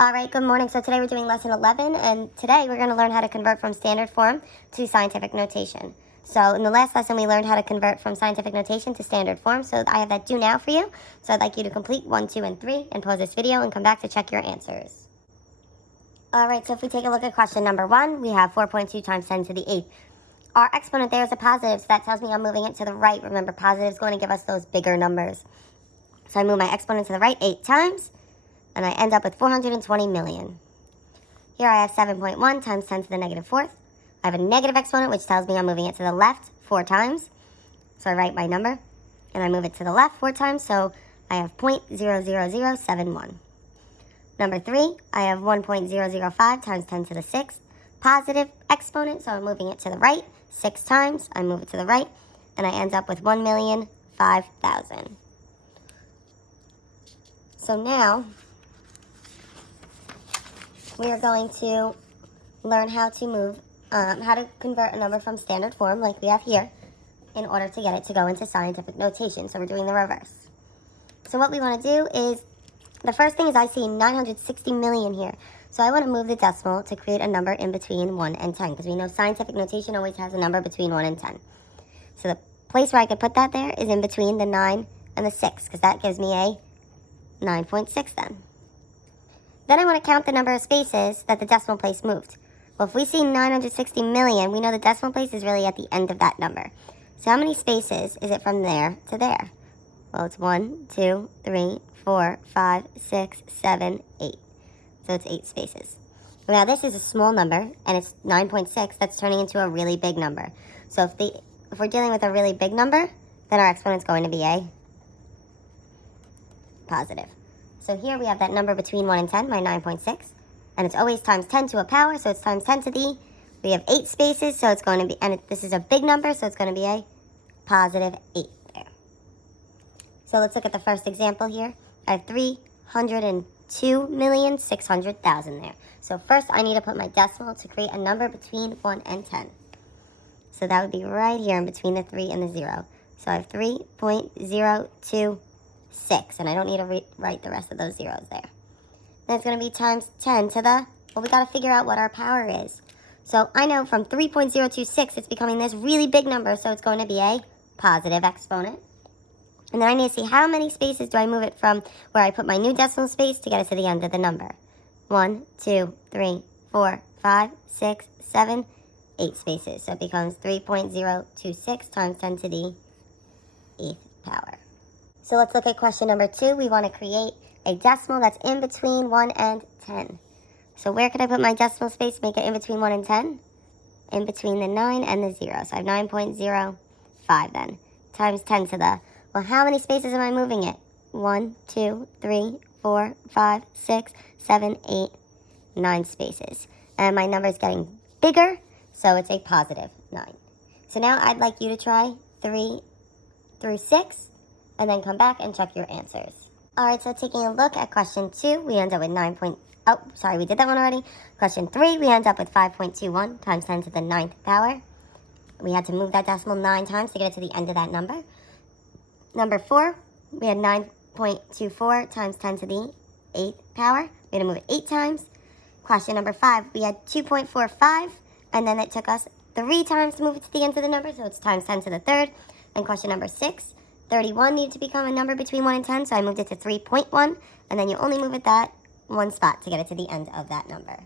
All right, good morning. So today we're doing lesson 11, and today we're going to learn how to convert from standard form to scientific notation. So in the last lesson, we learned how to convert from scientific notation to standard form. So I have that do now for you. So I'd like you to complete 1, 2, and 3 and pause this video and come back to check your answers. All right, so if we take a look at question number 1, we have 4.2 times 10 to the 8th. Our exponent there is a positive, so that tells me I'm moving it to the right. Remember, positive is going to give us those bigger numbers. So I move my exponent to the right 8 times, and I end up with 420 million. Here I have 7.1 times 10 to the negative 4th. I have a negative exponent, which tells me I'm moving it to the left 4 times. So I write my number, and I move it to the left 4 times, so I have 0.00071. Number 3, I have 1.005 times 10 to the 6th. Positive exponent, so I'm moving it to the right 6 times. I move it to the right, and I end up with 1,005,000. So now, we are going to learn how to convert a number from standard form, like we have here, in order to get it to go into scientific notation. So we're doing the reverse. So what we want to do is, the first thing is I see 960 million here. So I want to move the decimal to create a number in between 1 and 10, because we know scientific notation always has a number between 1 and 10. So the place where I could put that there is in between the 9 and the 6, because that gives me a 9.6 then. Then I want to count the number of spaces that the decimal place moved. Well, if we see 960 million, we know the decimal place is really at the end of that number. So how many spaces is it from there to there? Well, it's 1, 2, 3, 4, 5, 6, 7, 8. So it's 8 spaces. Now this is a small number, and it's 9.6. That's turning into a really big number. So if we're dealing with a really big number, then our exponent's going to be a positive. So here we have that number between 1 and 10, my 9.6. And it's always times 10 to a power, so it's times 10 to the. We have 8 spaces, so it's going to be, and this is a big number, so it's going to be a positive 8 there. So let's look at the first example here. I have 302,600,000 there. So first I need to put my decimal to create a number between 1 and 10. So that would be right here in between the 3 and the 0. So I have 3.026, and I don't need to write the rest of those zeros there. Then it's going to be times 10 to the, well, we got to figure out what our power is. So I know from 3.026, it's becoming this really big number, so it's going to be a positive exponent. And then I need to see how many spaces do I move it from where I put my new decimal space to get it to the end of the number. 1, 2, 3, 4, 5, 6, 7, 8 spaces. So it becomes 3.026 times 10 to the 8th power. So let's look at question number 2. We want to create a decimal that's in between 1 and 10. So where could I put my decimal space to make it in between 1 and 10? In between the 9 and the 0. So I have 9.05 then, times 10 to the, well, how many spaces am I moving it? 1, 2, 3, 4, 5, 6, 7, 8, 9 spaces. And my number is getting bigger, so it's a positive 9. So now I'd like you to try 3 through 6, and then come back and check your answers. All right, so taking a look at question 2, we end up with we did that one already. Question 3, we end up with 5.21 times 10 to the 9th power. We had to move that decimal 9 times to get it to the end of that number. Number 4, we had 9.24 times 10 to the 8th power. We had to move it 8 times. Question number 5, we had 2.45, and then it took us 3 times to move it to the end of the number, so it's times 10 to the 3rd. And question number 6, 31 needed to become a number between 1 and 10, so I moved it to 3.1, and then you only move it that one spot to get it to the end of that number.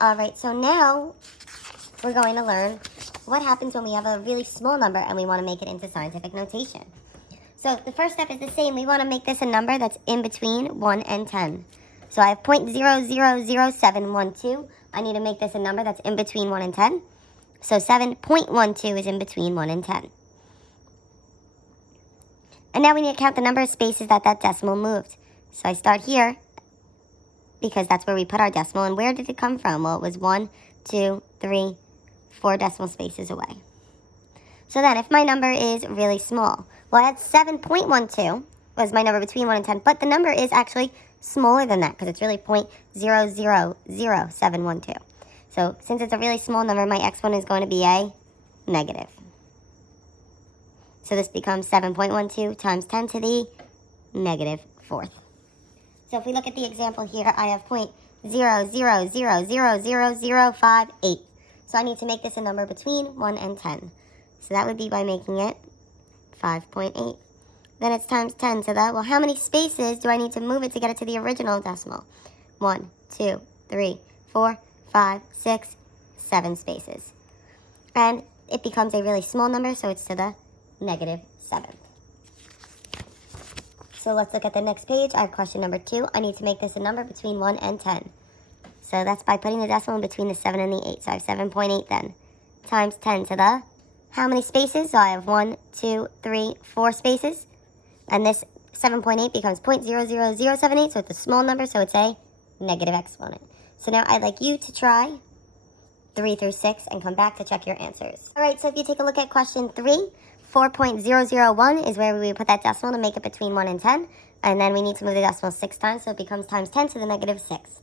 All right, so now we're going to learn what happens when we have a really small number and we want to make it into scientific notation. So the first step is the same. We want to make this a number that's in between 1 and 10. So I have 0.000712. I need to make this a number that's in between 1 and 10. So 7.12 is in between 1 and 10. And now we need to count the number of spaces that decimal moved. So I start here, because that's where we put our decimal. And where did it come from? Well, it was 1, 2, 3, 4 decimal spaces away. So then, if my number is really small, well, I had 7.12 was my number between 1 and 10, but the number is actually smaller than that, because it's really 0.000712. So since it's a really small number, my exponent is going to be a negative. So this becomes 7.12 times 10 to the negative 4th. So if we look at the example here, I have 0.000000058. So I need to make this a number between 1 and 10. So that would be by making it 5.8. Then it's times 10 to the, well, how many spaces do I need to move it to get it to the original decimal? 1, 2, 3, 4, 5, 6, 7 spaces. And it becomes a really small number, so it's to the negative 7th. So let's look at the next page. I have question number 2. I need to make this a number between 1 and 10. So that's by putting the decimal in between the 7 and the 8. So I have 7.8 then. Times 10 to the, how many spaces? So I have 1, 2, 3, 4 spaces. And this 7.8 becomes 0.00078, so it's a small number, so it's a negative exponent. So now I'd like you to try 3 through 6 and come back to check your answers. All right, so if you take a look at question 3, 4.001 is where we would put that decimal to make it between 1 and 10. And then we need to move the decimal 6 times, so it becomes times 10 to the negative 6.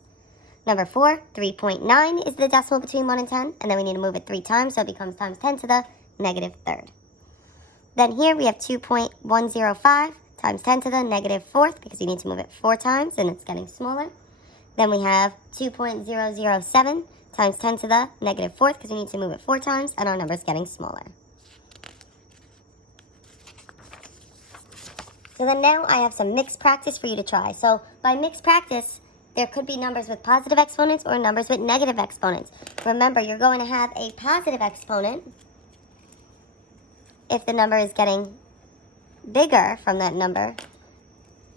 Number 4, 3.9 is the decimal between 1 and 10. And then we need to move it 3 times, so it becomes times 10 to the negative 3rd. Then here we have 2.105 times 10 to the negative 4th, because you need to move it 4 times, and it's getting smaller. Then we have 2.007 times 10 to the negative 4th, because we need to move it 4 times, and our number is getting smaller. So then now I have some mixed practice for you to try. So by mixed practice, there could be numbers with positive exponents or numbers with negative exponents. Remember, you're going to have a positive exponent if the number is getting bigger from that number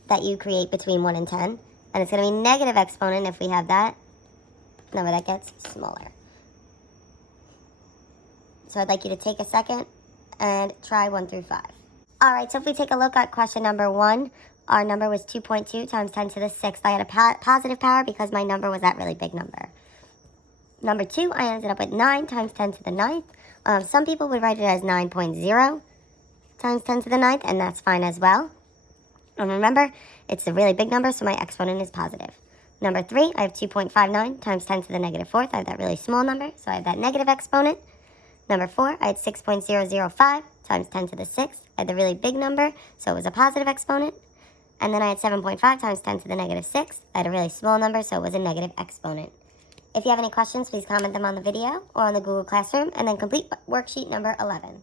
that you create between 1 and 10. And it's going to be negative exponent if we have that number that gets smaller. So I'd like you to take a second and try 1 through 5. All right, so if we take a look at question number 1, our number was 2.2 times 10 to the 6th. I had a positive power because my number was that really big number. Number 2, I ended up with 9 times 10 to the 9th. Some people would write it as 9.0 times 10 to the 9th, and that's fine as well. And remember, it's a really big number, so my exponent is positive. Number 3, I have 2.59 times 10 to the negative 4th. I have that really small number, so I have that negative exponent. Number 4, I had 6.005 times 10 to the 6th. I had the really big number, so it was a positive exponent. And then I had 7.5 times 10 to the negative 6th. I had a really small number, so it was a negative exponent. If you have any questions, please comment them on the video or on the Google Classroom, and then complete worksheet number 11.